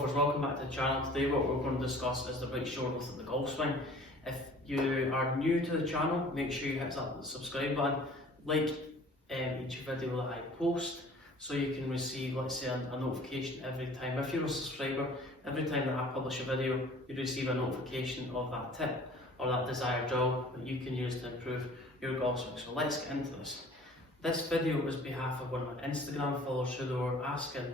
golfers, welcome back to the channel. Today what we're going to discuss is the right shoulder width of the golf swing. If you are new to the channel, make sure you hit that subscribe button, like each video that I post so you can receive, let's say, a notification every time. If you're a subscriber, every time that I publish a video, you receive a notification of that tip or that desired job that you can use to improve your golf swing. So let's get into this. This video is on behalf of one of my Instagram followers who were asking,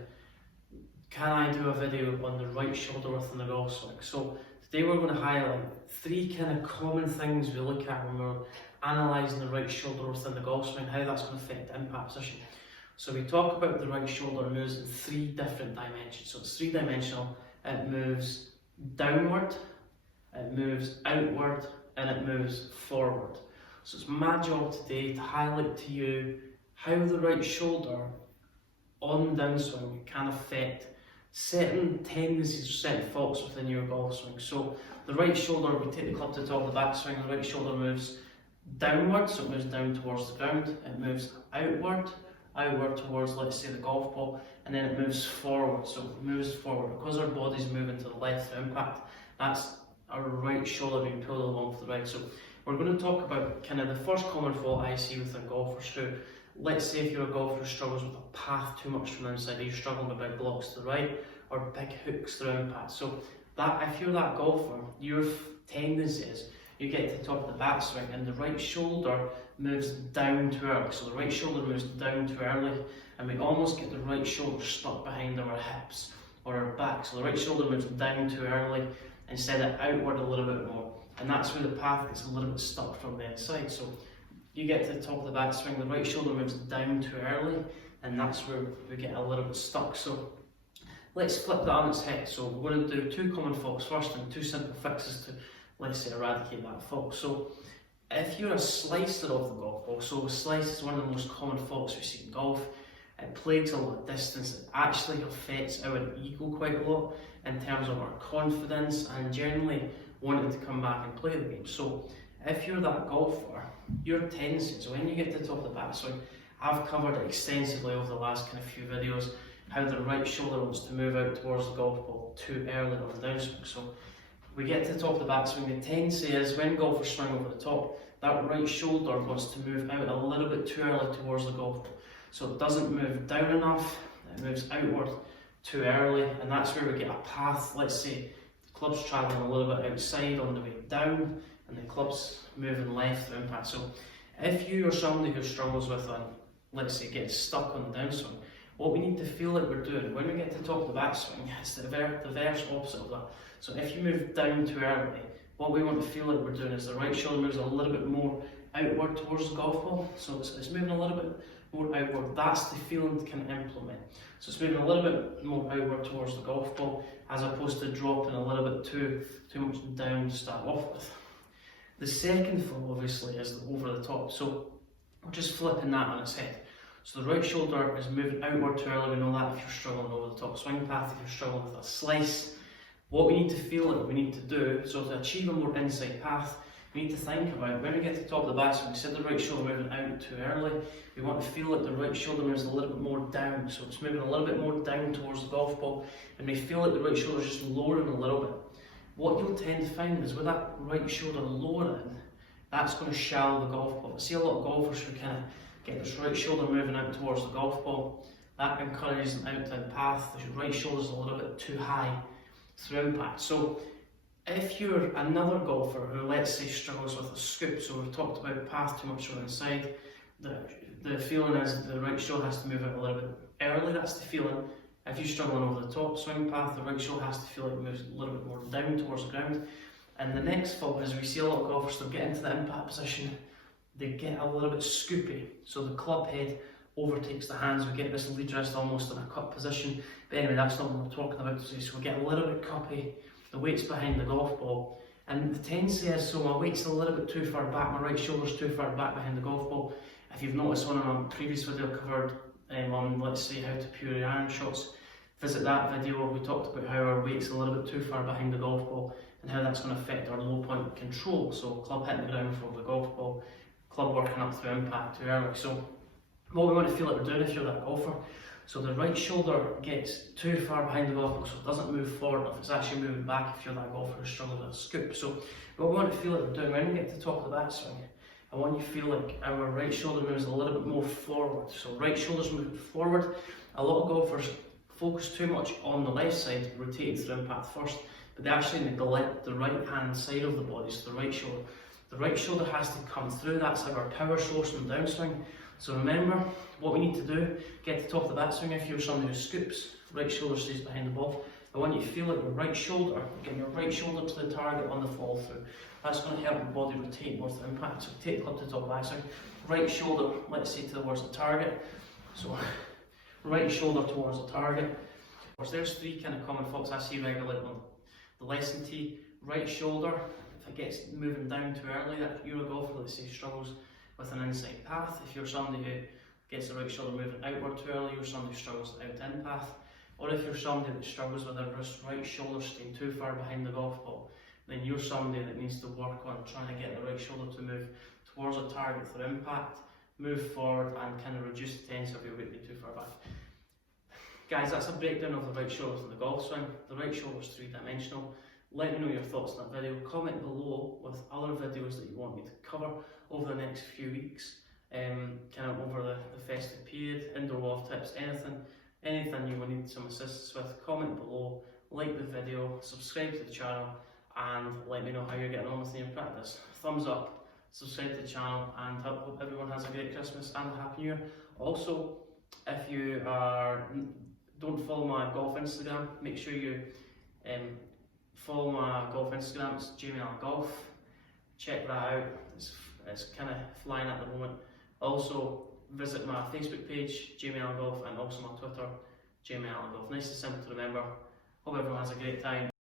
can I do a video on the right shoulder width in the golf swing? So today we're going to highlight three kind of common things we look at when we're analysing the right shoulder width in the golf swing, how that's going to affect the impact position. So we talk about the right shoulder moves in three different dimensions. So it's three-dimensional. It moves downward, it moves outward, and it moves forward. So it's my job today to highlight to you how the right shoulder on downswing can affect certain tendencies or certain faults within your golf swing. So the right shoulder, we take the club to the top of the backswing, the right shoulder moves downward, so it moves down towards the ground. It moves outward towards, let's say, the golf ball, and then it moves forward. So it moves forward because our body's moving to the left for impact. That's our right shoulder being pulled along to the right. So we're going to talk about kind of the first common fault I see within golfers who, let's say if you're a golfer who struggles with a path too much from the inside, you're struggling with big blocks to the right or big hooks through impact. So that if you're that golfer, your tendency is you get to the top of the backswing and the right shoulder moves down too early. So the right shoulder moves down too early and we almost get the right shoulder stuck behind our hips or our back. So the right shoulder moves down too early instead of outward a little bit more. And that's where the path gets a little bit stuck from the inside. So you get to the top of the backswing, the right shoulder moves down too early, and that's where we get a little bit stuck. So let's flip that on its head. So we're going to do two common faults first and two simple fixes to, let's say, eradicate that fault. So if you're a slicer of the golf ball, so a slice is one of the most common faults we see in golf. It plagues a lot of distance. It actually affects our ego quite a lot in terms of our confidence and generally wanting to come back and play the game. So if you're that golfer, your tendency, so when you get to the top of the backswing, I've covered it extensively over the last kind of few videos, how the right shoulder wants to move out towards the golf ball too early on the downswing. So we get to the top of the backswing, the tendency is when golfers swing over the top, that right shoulder wants to move out a little bit too early towards the golf ball. So it doesn't move down enough, it moves outward too early, and that's where we get a path. Let's say the club's travelling a little bit outside on the way down, and the club's moving left through impact. So if you are somebody who struggles with, let's say, gets stuck on the downswing, what we need to feel like we're doing when we get to the top of the backswing is the reverse opposite of that. So if you move down too early, what we want to feel like we're doing is the right shoulder moves a little bit more outward towards the golf ball. So it's moving a little bit more outward. That's the feeling to kind of implement. So it's moving a little bit more outward towards the golf ball as opposed to dropping a little bit too much down to start off with. The second fault, obviously, is the over the top. So we're just flipping that on its head. So the right shoulder is moving outward too early. We know that if you're struggling over the top swing path, if you're struggling with a slice. What we need to feel like we need to do, so to achieve a more inside path, we need to think about when we get to the top of the backswing, instead of the right shoulder moving out too early, we want to feel like the right shoulder moves a little bit more down. So it's moving a little bit more down towards the golf ball, and we feel like the right shoulder is just lowering a little bit. What you'll tend to find is with that right shoulder lowering, that's going to shallow the golf ball. I see a lot of golfers who kind of get this right shoulder moving out towards the golf ball. That encourages an out-down path. The right shoulder's a little bit too high through impact. So if you're another golfer who, let's say, struggles with a scoop, so we've talked about path too much from the inside, the feeling is the right shoulder has to move out a little bit early. That's the feeling. If you're struggling over the top swing path, the right shoulder has to feel like it moves a little bit more down towards the ground. And the next fault is we see a lot of golfers that get into the impact position, they get a little bit scoopy. So the club head overtakes the hands, we get this lead wrist almost in a cup position. But anyway, that's not what we're talking about today. So we get a little bit cuppy, the weight's behind the golf ball. And the tendency is, so my weight's a little bit too far back, my right shoulder's too far back behind the golf ball. If you've noticed one of my previous video covered on, let's say, how to pure your iron shots, visit that video where we talked about how our weight's a little bit too far behind the golf ball and how that's going to affect our low point control. So club hitting the ground for the golf ball, club working up through impact too early. So what we want to feel like we're doing if you're that golfer, So the right shoulder gets too far behind the golf ball, so it doesn't move forward if it's actually moving back if you're that golfer who's struggling with a scoop. So what we want to feel like we're doing when we get to the top of the backswing, I want you to feel like our right shoulder moves a little bit more forward. So right shoulder's moving forward. A lot of golfers focus too much on the left side, rotating through impact first, but they actually neglect the right hand side of the body, so the right shoulder. The right shoulder has to come through, that's like our power source in the downswing. So remember, what we need to do, get to the top of the backswing if you're somebody who scoops, right shoulder stays behind the ball. I want you to feel like your right shoulder, getting your right shoulder to the target on the follow through. That's going to help your body rotate more to the impact. So take the club to the top of the backswing, right shoulder, let's say towards the target. So right shoulder towards the target. There's three kind of common faults I see regularly on the lesson tee. Right shoulder, if it gets moving down too early, that you're a golfer, let's say, struggles with an inside path. If you're somebody who gets the right shoulder moving outward too early, you're somebody who struggles with out in path. Or if you're somebody that struggles with their right shoulder staying too far behind the golf ball, then you're somebody that needs to work on trying to get the right shoulder to move towards a target through impact, move forward and kind of reduce the tendency of your weight being too far back. Guys, that's a breakdown of the right shoulder in the golf swing. The right shoulder is three-dimensional. Let me know your thoughts on that video. Comment below with other videos that you want me to cover over the next few weeks, kind of over the festive period, indoor golf tips, anything you will need some assistance with. Comment below, like the video, subscribe to the channel, and let me know how you're getting on with your practice. Thumbs up, subscribe to the channel, and hope everyone has a great Christmas and a Happy New Year. Also, if you don't follow my golf Instagram, make sure you follow my golf Instagram. It's Jamie Allen Golf. Check that out. It's kind of flying at the moment. Also, visit my Facebook page, Jamie Allen Golf, and also my Twitter, Jamie Allen Golf. Nice and simple to remember. Hope everyone has a great time.